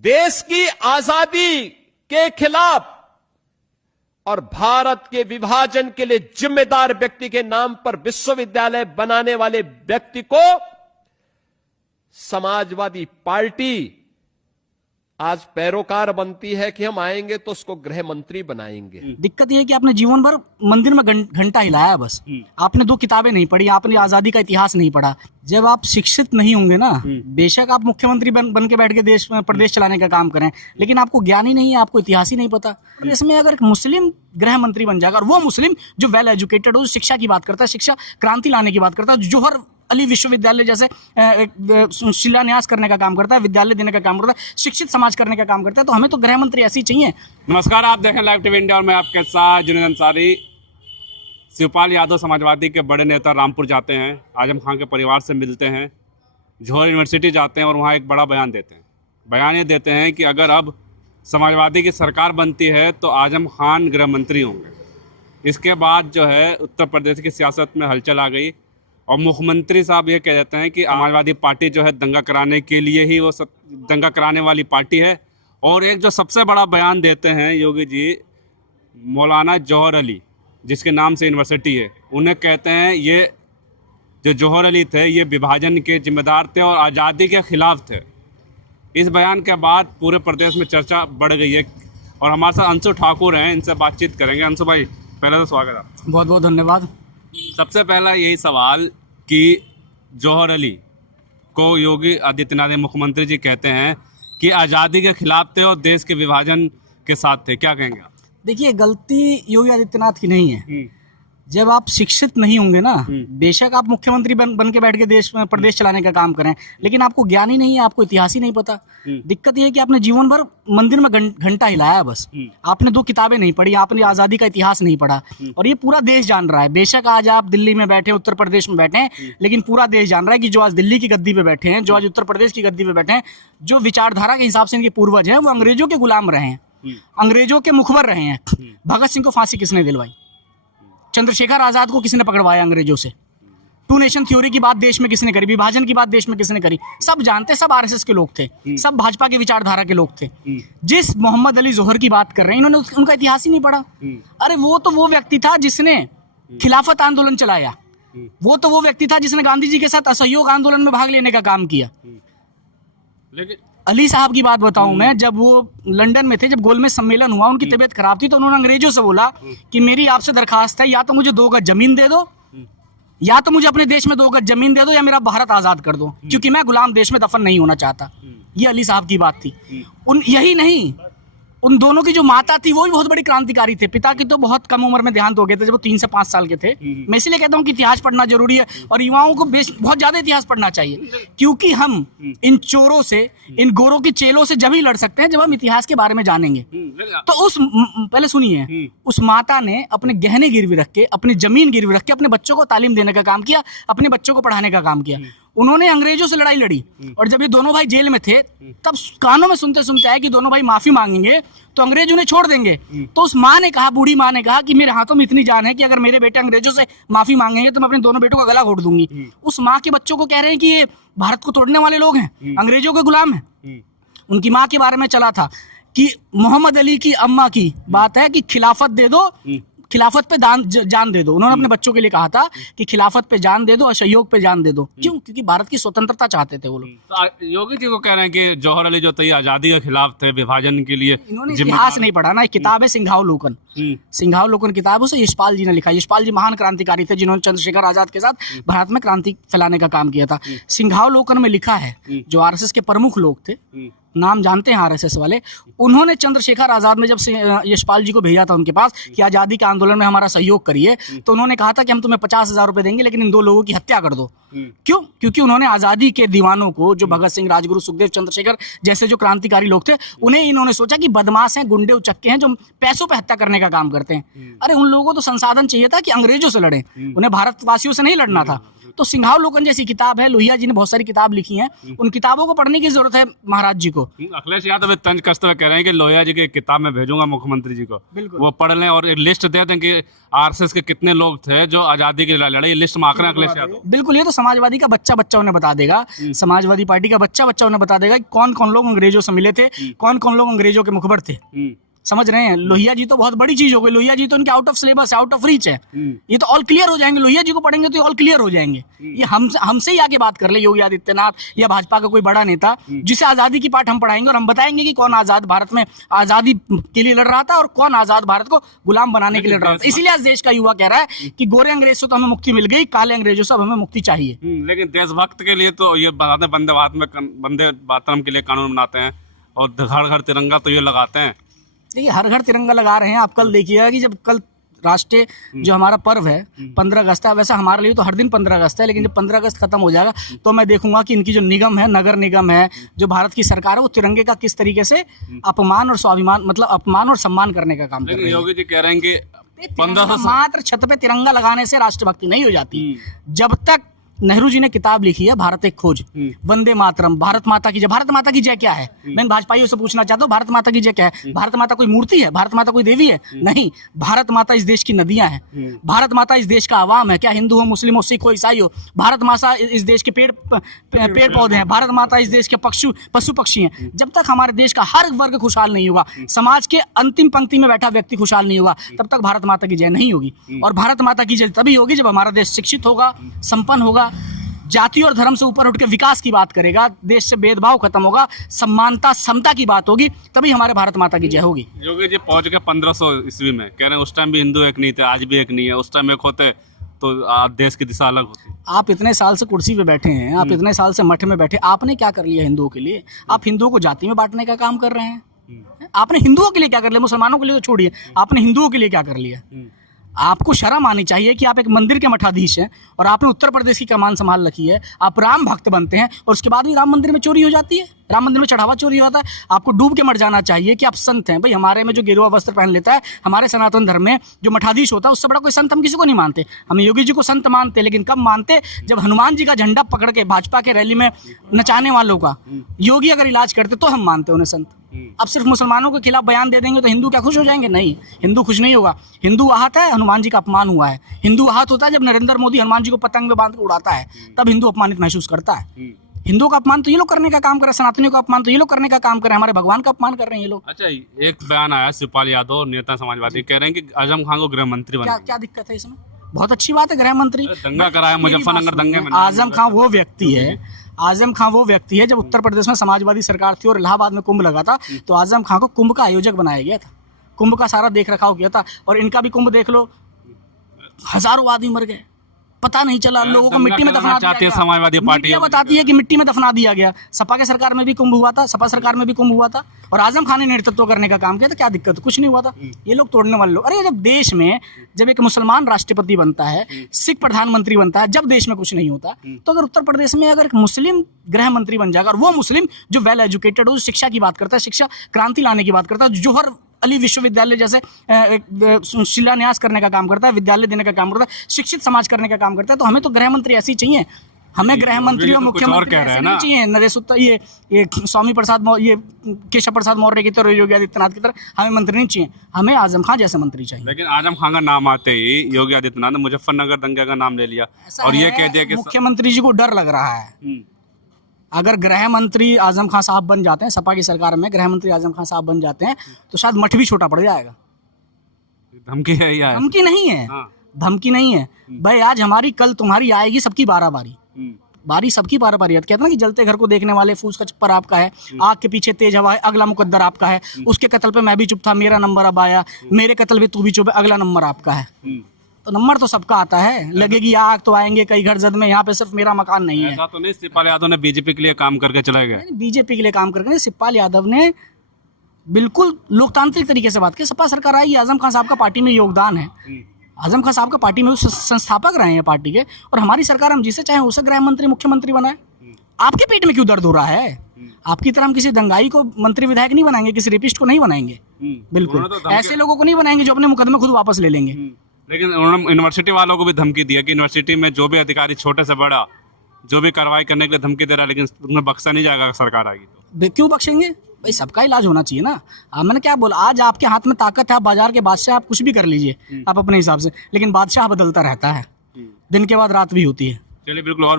देश की आजादी के खिलाफ और भारत के विभाजन के लिए जिम्मेदार व्यक्ति के नाम पर विश्वविद्यालय बनाने वाले व्यक्ति को समाजवादी पार्टी आज पैरोकार बनती है कि हम आएंगे तो उसको गृह मंत्री बनाएंगे। दिक्कत यह है कि आपने जीवन भर मंदिर में घंटा हिलाया बस। आपने 2 किताबें नहीं पढ़ी, आपने आजादी का इतिहास नहीं पढ़ा। जब आप शिक्षित नहीं होंगे ना, बेशक आप मुख्यमंत्री बन के बैठ के देश में प्रदेश चलाने का काम करें, लेकिन आपको ज्ञान ही नहीं है, आपको इतिहास ही नहीं पता। और इसमें अगर एक मुस्लिम गृह मंत्री बन जाएगा, और वो मुस्लिम जो वेल एजुकेटेड हो, शिक्षा की बात करता है, शिक्षा क्रांति लाने की बात करता है, जौहर अली विश्वविद्यालय जैसे शिलान्यास करने का काम करता है, विद्यालय देने का काम करता है, शिक्षित समाज करने का काम करता है, तो हमें तो गृह मंत्री ऐसे ही चाहिए। नमस्कार, आप देखें लाइव टीवी इंडिया और मैं आपके साथ जुनैद अंसारी। शिवपाल यादव समाजवादी के बड़े नेता रामपुर जाते हैं, आजम खान के परिवार से मिलते हैं, जौहर यूनिवर्सिटी जाते हैं और वहाँ एक बड़ा बयान देते हैं। बयान ये देते हैं कि अगर अब समाजवादी की सरकार बनती है तो आजम खान गृह मंत्री होंगे। इसके बाद जो है उत्तर प्रदेश की सियासत में हलचल आ गई और मुख्यमंत्री साहब ये कह देते हैं कि समाजवादी पार्टी जो है दंगा कराने के लिए ही वो दंगा कराने वाली पार्टी है। और एक जो सबसे बड़ा बयान देते हैं योगी जी, मौलाना जौहर अली जिसके नाम से यूनिवर्सिटी है, उन्हें कहते हैं ये जो जौहर अली थे ये विभाजन के जिम्मेदार थे और आज़ादी के खिलाफ थे। इस बयान के बाद पूरे प्रदेश में चर्चा बढ़ गई है और हमारे साथ अंशु ठाकुर हैं, इनसे बातचीत करेंगे। अंशु भाई, पहले तो स्वागत है। बहुत बहुत धन्यवाद। सबसे पहला यही सवाल कि जौहर अली को योगी आदित्यनाथ मुख्यमंत्री जी कहते हैं कि आज़ादी के खिलाफ थे और देश के विभाजन के साथ थे, क्या कहेंगे आप? देखिए, गलती योगी आदित्यनाथ की नहीं है। जब आप शिक्षित नहीं होंगे ना, बेशक आप मुख्यमंत्री बन के बैठ के देश में प्रदेश चलाने का काम करें, लेकिन आपको ज्ञान ही नहीं है, आपको इतिहास ही नहीं पता। दिक्कत यह है कि आपने जीवन भर मंदिर में घंटा हिलाया बस। आपने 2 किताबें नहीं पढ़ी, आपने आजादी का इतिहास नहीं पढ़ा, और ये पूरा देश जान रहा है। बेशक आज आप दिल्ली में बैठे, उत्तर प्रदेश में बैठे हैं, लेकिन पूरा देश जान रहा है कि जो आज दिल्ली की गद्दी पे बैठे हैं, जो आज उत्तर प्रदेश की गद्दी पे बैठे हैं, जो विचारधारा के हिसाब से इनके पूर्वज हैं, वो अंग्रेजों के गुलाम रहे हैं, अंग्रेजों के मुखबर रहे हैं। भगत सिंह को फांसी किसने दिलवाई? चंद्रशेखर आजाद को किसने पकड़वाया अंग्रेजों से? 2 नेशन थ्योरी की बात देश में किसने करी? विभाजन की बात देश में किसने करी? सब जानते, सब आरएसएस के लोग थे, सब भाजपा के विचारधारा के लोग थे। जिस मोहम्मद अली जौहर की बात कर रहे हैं, इन्होंने उनका इतिहास ही नहीं पढ़ा। अरे वो तो वो व्यक्ति था जिसने खिलाफत आंदोलन चलाया, वो तो वो व्यक्ति था जिसने गांधी जी के साथ असहयोग आंदोलन में भाग लेने का काम किया। लेकिन अली साहब की बात बताऊं मैं, जब वो लंदन में थे, जब गोलमेज सम्मेलन हुआ, उनकी तबीयत खराब थी, तो उन्होंने अंग्रेजों से बोला कि मेरी आपसे दरखास्त है, या तो मुझे 2 गज जमीन दे दो, या तो मुझे अपने देश में 2 गज जमीन दे दो, या मेरा भारत आजाद कर दो, क्योंकि मैं गुलाम देश में दफन नहीं होना चाहता। ये अली साहब की बात थी। यही नहीं, उन दोनों की जो माता थी वो भी बहुत बड़ी क्रांतिकारी थे। पिता की तो बहुत कम उम्र में देहांत हो गए थे, जब वो 3 से 5 साल के थे। मैं इसलिए कहता हूँ कि इतिहास पढ़ना जरूरी है और युवाओं को बहुत ज्यादा इतिहास पढ़ना चाहिए, क्योंकि हम इन चोरों से, इन गोरों की चेलों से जब ही लड़ सकते हैं जब हम इतिहास के बारे में जानेंगे। तो पहले सुनिए, उस माता ने अपने गहने गिरवी रख के, अपनी जमीन गिरवी रख के अपने बच्चों को तालीम देने का काम किया, अपने बच्चों को पढ़ाने का काम किया। उन्होंने अंग्रेजों से लड़ाई लड़ी, और जब ये दोनों भाई जेल में थे, तब कानों में सुनते सुनते आए कि दोनों भाई माफी मांगेंगे तो अंग्रेज उन्हें छोड़ देंगे। तो उस माँ ने कहा, बूढ़ी माँ ने कहा कि मेरे हाथों में इतनी जान है कि अगर मेरे बेटे अंग्रेजों से माफी मांगेंगे तो मैं अपने दोनों बेटों का गला घोट दूंगी। उस माँ के बच्चों को कह रहे हैं कि ये भारत को तोड़ने वाले लोग हैं, अंग्रेजों के गुलाम हैं। उनकी माँ के बारे में चला था कि मोहम्मद अली की अम्मा की बात है कि खिलाफत दे दो, खिलाफत पे जान दे दो। उन्होंने अपने बच्चों के लिए कहा था कि खिलाफत पे जान दे दो, असहयोग पे जान दे दो। क्यों? क्योंकि भारत की स्वतंत्रता चाहते थे वो लोग। तो योगी जी को कह रहे हैं कि जौहर अली जो थे आजादी के खिलाफ थे, विभाजन के लिए। इन्होंने इतिहास नहीं पढ़ा ना। एक किताब है सिंघावलोकन, सिंघावलोकन किताब, उसे यशपाल जी ने लिखा। यशपाल जी महान क्रांतिकारी थे जिन्होंने चंद्रशेखर आजाद के साथ भारत में क्रांति फैलाने का काम किया था। सिंघावलोकन में लिखा है, जो आरएसएस के प्रमुख लोग थे, नाम जानते हैं आरएसएस वाले, उन्होंने चंद्रशेखर आजाद में जब से यशपाल जी को भेजा था उनके पास कि आजादी के आंदोलन में हमारा सहयोग करिए, तो उन्होंने कहा था कि हम तुम्हें 50,000 रुपए देंगे, लेकिन इन 2 लोगों की हत्या कर दो। क्यों? क्योंकि उन्होंने आजादी के दीवानों को, जो भगत सिंह, राजगुरु, सुखदेव, चंद्रशेखर जैसे जो क्रांतिकारी लोग थे, उन्हें इन्होंने सोचा कि बदमाश हैं, गुंडे उचक्के हैं, जो पैसों पे हत्या करने का काम करते हैं। अरे उन लोगों को तो संसाधन चाहिए था कि अंग्रेजों से लड़े, उन्हें भारतवासियों से नहीं लड़ना था। तो सिंघावलोकन जैसी किताब है, लोहिया जी ने बहुत सारी किताब लिखी हैं, उन किताबों को पढ़ने की जरूरत है महाराज जी को। अखिलेश यादव तंज कसते हुए कह रहे हैं कि लोहिया जी की किताब में भेजूंगा मुख्यमंत्री जी को, बिल्कुल। वो पढ़ लें और एक लिस्ट दे दें कि आरएसएस के कितने लोग थे जो आजादी के लिए लड़े, ये लिस्ट मांग रहे हैं अखिलेश यादव। बिल्कुल, ये तो समाजवादी का बच्चा उन्हें बता देगा, समाजवादी पार्टी का बच्चा उन्हें बता देगा कि कौन कौन लोग अंग्रेजों से मिले थे, कौन कौन लोग अंग्रेजों के मुखबर थे। समझ रहे हैं? लोहिया जी तो बहुत बड़ी चीज हो गई, लोहिया जी तो उनके आउट ऑफ सिलेबस है, आउट ऑफ रीच है, ये तो ऑल क्लियर हो जाएंगे। लोहिया जी को पढ़ेंगे तो ऑल क्लियर हो जाएंगे। ये हमसे ही आके बात कर ले योगी आदित्यनाथ या भाजपा का कोई बड़ा नेता, जिसे आजादी की पाठ हम पढ़ाएंगे और हम बताएंगे कि कौन आजाद भारत में आजादी के लिए लड़ रहा था और कौन आजाद भारत को गुलाम बनाने के लिए लड़ रहा था। इसीलिए आज देश का युवा कह रहा है कि गोरे अंग्रेज से तो हमें मुक्ति मिल गई, काले अंग्रेजों से अब हमें मुक्ति चाहिए। लेकिन देशभक्त के लिए तो ये बताते हैं वंदे मातरम के लिए कानून बनाते हैं और घर घर तिरंगा तो ये लगाते हैं। देखिए, हर घर तिरंगा लगा रहे हैं। आप कल देखिएगा कि जब कल राष्ट्रीय जो हमारा पर्व है 15 अगस्त है, वैसे हमारे लिए तो हर दिन 15 अगस्त है, लेकिन जब 15 अगस्त खत्म हो जाएगा तो मैं देखूंगा कि इनकी जो निगम है, नगर निगम है, जो भारत की सरकार है, वो तिरंगे का किस तरीके से अपमान और स्वाभिमान, मतलब अपमान और सम्मान करने का काम कर रही है। योगी जी कह रहे हैं कि 1500 मात्र छत पे तिरंगा लगाने से राष्ट्रभक्ति नहीं हो जाती। जब तक नेहरू जी ने किताब लिखी है भारत एक खोज, वंदे मातरम, भारत माता की जय। भारत माता की जय क्या है? मैं भाजपाइयों से पूछना चाहता हूँ, भारत माता की जय क्या है? भारत माता कोई मूर्ति है? भारत माता कोई देवी है? नहीं, भारत माता इस देश की नदियां हैं, भारत माता इस देश का आवाम है, क्या हिंदू हो, मुस्लिम हो, सिख हो, ईसाई हो। भारत माता इस देश के पेड़ पौधे हैं, भारत माता इस देश के पशु पक्षी हैं। जब तक हमारे देश का हर वर्ग खुशहाल नहीं होगा, समाज के अंतिम पंक्ति में बैठा व्यक्ति खुशहाल नहीं होगा, तब तक भारत माता की जय नहीं होगी। और भारत माता की जय तभी होगी जब हमारा देश शिक्षित होगा, संपन्न होगा, जाति और धर्म से ऊपर उठ के विकास की बात करेगा, देश से भेदभाव खत्म होगा, समानता समता की बात होगी, तभी हमारे भारत माता की जय होगी। योगी जी पहुंच गए 1500 ईस्वी में, कह रहे हैं उस टाइम भी हिंदू एक नहीं थे, आज भी एक नहीं है। उस टाइम एक होते तो देश की दिशा अलग होती। आप इतने साल से कुर्सी पे बैठे हैं, आप इतने साल से मठ में बैठे, आपने क्या कर लिया हिंदुओं के लिए? आप हिंदुओं को जाति में बांटने का काम कर रहे हैं। आपने हिंदुओं के लिए क्या कर लिया? मुसलमानों के लिए तो छोड़िए, आपने हिंदुओं के लिए क्या कर लिया? आपको शर्म आनी चाहिए कि आप एक मंदिर के मठाधीश हैं और आपने उत्तर प्रदेश की कमान संभाल रखी है, आप राम भक्त बनते हैं और उसके बाद भी राम मंदिर में चोरी हो जाती है, राम मंदिर में चढ़ावा चोरी होता है। आपको डूब के मर जाना चाहिए कि आप संत हैं। भाई, हमारे में जो गेरुआ वस्त्र पहन लेता है, हमारे सनातन धर्म में जो मठाधीश होता है, उससे बड़ा कोई संत हम किसी को नहीं मानते। हम योगी जी को संत मानते, लेकिन कब मानते? जब हनुमान जी का झंडा पकड़ के भाजपा के रैली में नचाने वालों का योगी अगर इलाज करते तो हम मानते उन्हें संत। अब सिर्फ मुसलमानों के खिलाफ बयान दे देंगे तो हिंदू क्या खुश हो जाएंगे? नहीं, हिंदू खुश नहीं होगा। हिंदू आहत है, हनुमान जी का अपमान हुआ है। हिंदू आहत होता है जब नरेंद्र मोदी हनुमान जी को पतंग में बांध कर उड़ाता है, तब हिंदू अपमानित महसूस करता है। हिंदुओं का अपमान तो ये लोग करने का काम कर रहे हैं, सनातनियों का अपमान तो ये लोग करने का काम कर रहे हैं, हमारे भगवान का अपमान कर रहे हैं ये लोग। अच्छा, एक बयान आया शिवपाल यादव नेता समाजवादी, कह रहे हैं कि आजम खान को गृह मंत्री बना। क्या दिक्कत है इसमें? बहुत अच्छी बात है, गृह मंत्री। दंगा कराया मुजफ्फरनगर दंगे में। आजम खान वो व्यक्ति है, आजम खान वो व्यक्ति है, जब उत्तर प्रदेश में समाजवादी सरकार थी और इलाहाबाद में कुंभ लगा था, तो आजम खान को कुंभ का आयोजक बनाया गया था, कुंभ का सारा देख रखाव किया था। और इनका भी कुंभ देख लो, हजारों आदमी मर गए, पता नहीं चला, लोगों को मिट्टी में दफना दिया गया। समाजवादी पार्टी बताती है कि मिट्टी में दफना दिया गया। सपा के सरकार में भी कुंभ हुआ था, सपा सरकार में भी कुंभ हुआ था, और आजम खान ने नेतृत्व करने का काम किया था। क्या दिक्कत? कुछ नहीं हुआ था। ये लोग तोड़ने वाले लोग। अरे, जब देश में जब एक मुसलमान राष्ट्रपति बनता है, सिख प्रधानमंत्री बनता है, जब देश में कुछ नहीं होता, तो अगर उत्तर प्रदेश में अगर एक मुस्लिम गृह मंत्री बन जाएगा, और वो मुस्लिम जो वेल एजुकेटेड हो, शिक्षा की बात करता है, शिक्षा क्रांति लाने की बात करता है, जोहर अली विश्वविद्यालय जैसे शिलान्यास करने का काम करता है, विद्यालय देने का काम करता है, शिक्षित समाज करने का काम करता है, तो हमें तो गृह मंत्री ऐसे ही चाहिए। हमें गृह मंत्री और मुख्यमंत्री ऐसे नहीं चाहिए नरेश ये स्वामी प्रसाद ये केशव प्रसाद मौर्य की तरह, योगी आदित्यनाथ की तरह हमें मंत्री नहीं चाहिए, हमें आजम खान जैसे मंत्री चाहिए। लेकिन आजम खान का नाम आते ही योगी आदित्यनाथ ने मुजफ्फरनगर दंगे का नाम ले लिया और ये कह दिया कि मुख्यमंत्री जी को डर लग रहा है। अगर गृह मंत्री आजम खान साहब बन जाते हैं, सपा की सरकार में गृह मंत्री आजम खान साहब बन जाते हैं, तो शायद मठ भी छोटा पड़ जाएगा। धमकी है या धमकी नहीं है? धमकी नहीं है भाई, आज हमारी कल तुम्हारी आएगी, सबकी बारी बारी सबकी बारी। कहते हैं ना कि जलते घर को देखने वाले फूस का चप्पर आपका है, आग के पीछे तेज हवा है, अगला मुकद्दर आपका है, उसके कत्ल पे मैं भी चुप था, मेरा नंबर अब आया, मेरे कत्ल पे तू भी चुप है, अगला नंबर आपका है। तो नंबर तो सबका आता है, लगेगी आग तो आएंगे कई घर जद में, यहाँ पे सिर्फ मेरा मकान नहीं है। ऐसा तो नहीं शिवपाल यादव ने बीजेपी के लिए काम करके चला गया? बीजेपी के लिए काम करके नहीं, शिवपाल यादव ने बिल्कुल लोकतांत्रिक तरीके से बात की। सपा सरकार आई, आजम खान साहब का पार्टी में योगदान है, आजम खान साहब का पार्टी में संस्थापक रहे हैं पार्टी के, और हमारी सरकार हम जिसे चाहे उसे गृह मंत्री मुख्यमंत्री बनाए। आपके पेट में क्यों दर्द हो रहा है? आपकी तरह हम किसी दंगाई को मंत्री विधायक नहीं बनाएंगे, किसी रेपिस्ट को नहीं बनाएंगे, बिल्कुल ऐसे लोगों को नहीं बनाएंगे जो अपने मुकदमे खुद वापस ले लेंगे। लेकिन उन्होंने यूनिवर्सिटी वालों को भी धमकी दी है कि यूनिवर्सिटी में जो भी अधिकारी छोटे से बड़ा जो भी कार्रवाई करने के लिए धमकी दे रहा है, लेकिन उन्हें बख्शा नहीं जाएगा अगर सरकार आएगी तो। क्यों बख्शेंगे भाई, सबका इलाज होना चाहिए ना। मैंने क्या बोला, आज आपके हाथ में ताकत है, आप बाजार के बादशाह, आप कुछ भी कर लीजिए आप अपने हिसाब से, लेकिन बादशाह बदलता रहता है, दिन के बाद रात भी होती है। चलिए बिल्कुल, और भी